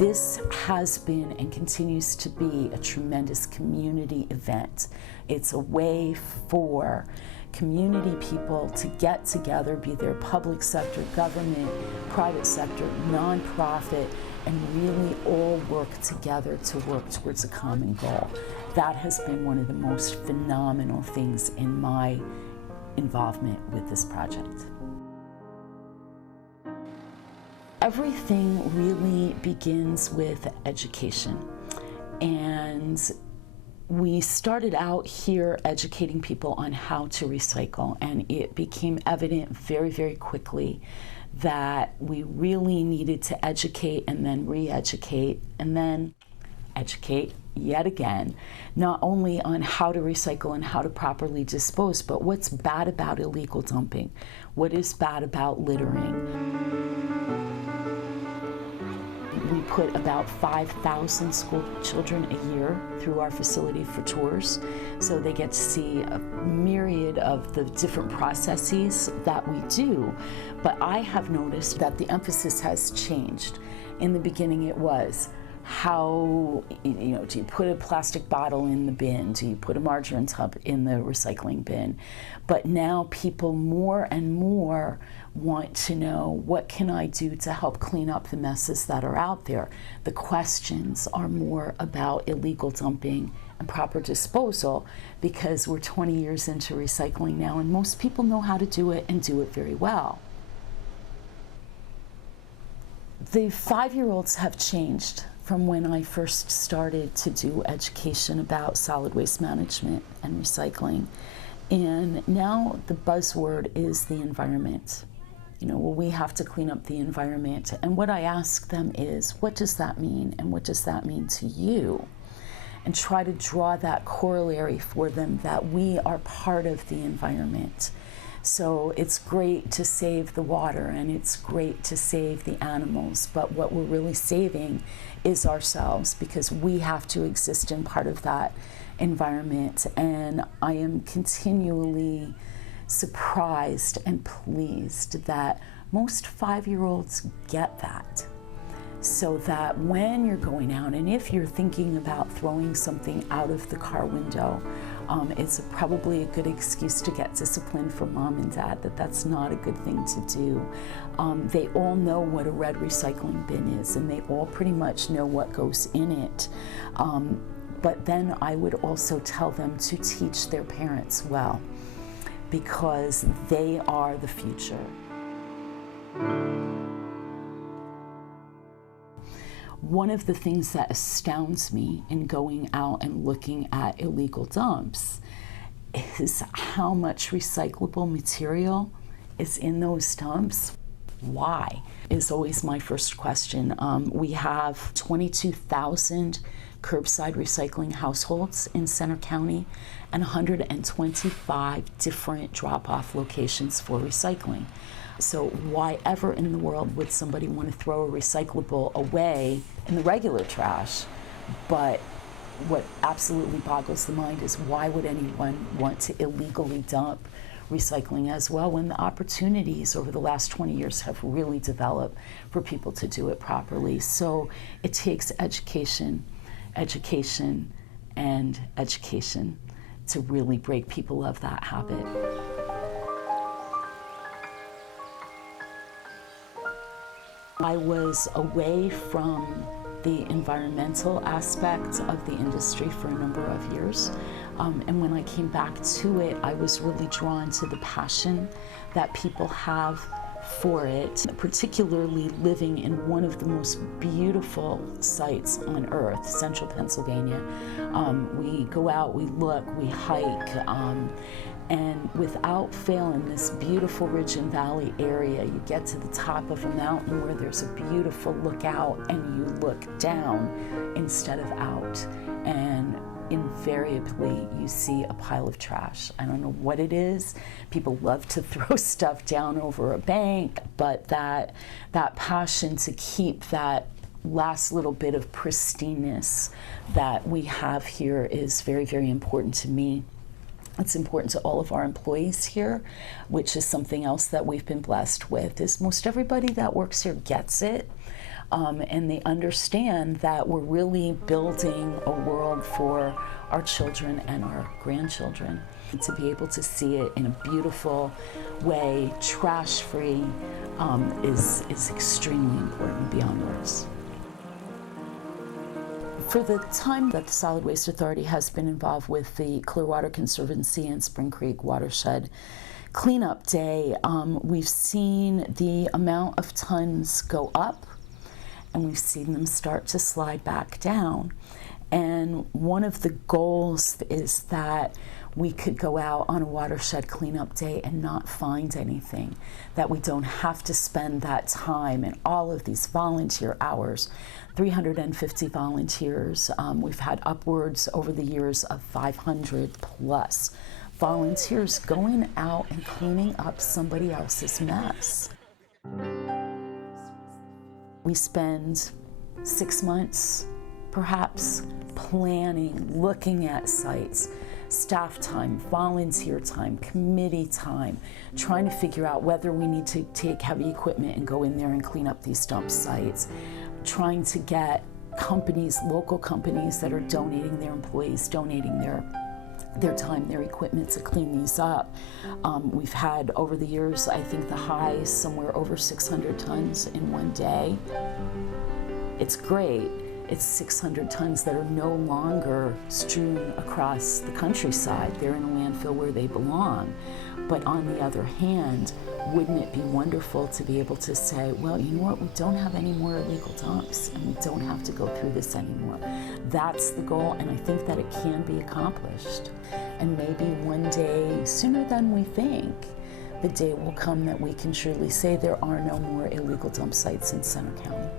This has been and continues to be a tremendous community event. It's a way for community people to get together, be there public sector, government, private sector, nonprofit, and really all work together to work towards a common goal. That has been one of the most phenomenal things in my involvement with this project. Everything really begins with education, and we started out here educating people on how to recycle, and it became evident very, very quickly that we really needed to educate and then re-educate and then educate yet again, not only on how to recycle and how to properly dispose, but what's bad about illegal dumping, what is bad about littering. We put about 5,000 school children a year through our facility for tours, so they get to see a myriad of the different processes that we do. But I have noticed that the emphasis has changed. In the beginning it was, how, do you put a plastic bottle in the bin? Do you put a margarine tub in the recycling bin? But now people more and more want to know, what can I do to help clean up the messes that are out there? The questions are more about illegal dumping and proper disposal, because we're 20 years into recycling now and most people know how to do it and do it very well. The 5-year-olds have changed from when I first started to do education about solid waste management and recycling. And now the buzzword is the environment. We have to clean up the environment. And what I ask them is, what does that mean? And what does that mean to you? And try to draw that corollary for them, that we are part of the environment. So it's great to save the water and it's great to save the animals, but what we're really saving is ourselves, because we have to exist in part of that environment. And I am continually surprised and pleased that most 5-year-olds get that. So that when you're going out, and if you're thinking about throwing something out of the car window, it's probably a good excuse to get disciplined from mom and dad, that's not a good thing to do. They all know what a red recycling bin is, and they all pretty much know what goes in it. But then I would also tell them to teach their parents well, because they are the future. One of the things that astounds me in going out and looking at illegal dumps is how much recyclable material is in those dumps. Why is always my first question. We have 22,000 curbside recycling households in Centre County and 125 different drop-off locations for recycling. So why ever in the world would somebody want to throw a recyclable away in the regular trash? But what absolutely boggles the mind is, why would anyone want to illegally dump recycling as well, when the opportunities over the last 20 years have really developed for people to do it properly? So it takes education, education, and education to really break people of that habit. I was away from the environmental aspect of the industry for a number of years. And when I came back to it, I was really drawn to the passion that people have for it, particularly living in one of the most beautiful sites on earth, central Pennsylvania. We go out, we look, we hike, and without fail, in this beautiful ridge and valley area, you get to the top of a mountain where there's a beautiful lookout, and you look down instead of out. And invariably, you see a pile of trash. I don't know what it is. People love to throw stuff down over a bank, but that passion to keep that last little bit of pristineness that we have here is very, very important to me. It's important to all of our employees here, which is something else that we've been blessed with, is most everybody that works here gets it. and they understand that we're really building a world for our children and our grandchildren. And to be able to see it in a beautiful way, trash-free, is extremely important beyond words. For the time that the Solid Waste Authority has been involved with the Clearwater Conservancy and Spring Creek Watershed Cleanup Day, we've seen the amount of tons go up, and we've seen them start to slide back down. And one of the goals is that we could go out on a watershed cleanup day and not find anything, that we don't have to spend that time and all of these volunteer hours, 350 volunteers. We've had upwards over the years of 500 plus volunteers going out and cleaning up somebody else's mess. We spend 6 months perhaps planning, looking at sites, staff time, volunteer time, committee time, trying to figure out whether we need to take heavy equipment and go in there and clean up these dump sites, trying to get companies, local companies that are donating their employees, donating their time, their equipment to clean these up. We've had over the years, I think the high is somewhere over 600 tons in one day. It's great. It's 600 tons that are no longer strewn across the countryside. They're in a landfill where they belong. But on the other hand, wouldn't it be wonderful to be able to say, well, you know what, we don't have any more illegal dumps and we don't have to go through this anymore. That's the goal, and I think that it can be accomplished. And maybe one day, sooner than we think, the day will come that we can truly say there are no more illegal dump sites in Center County.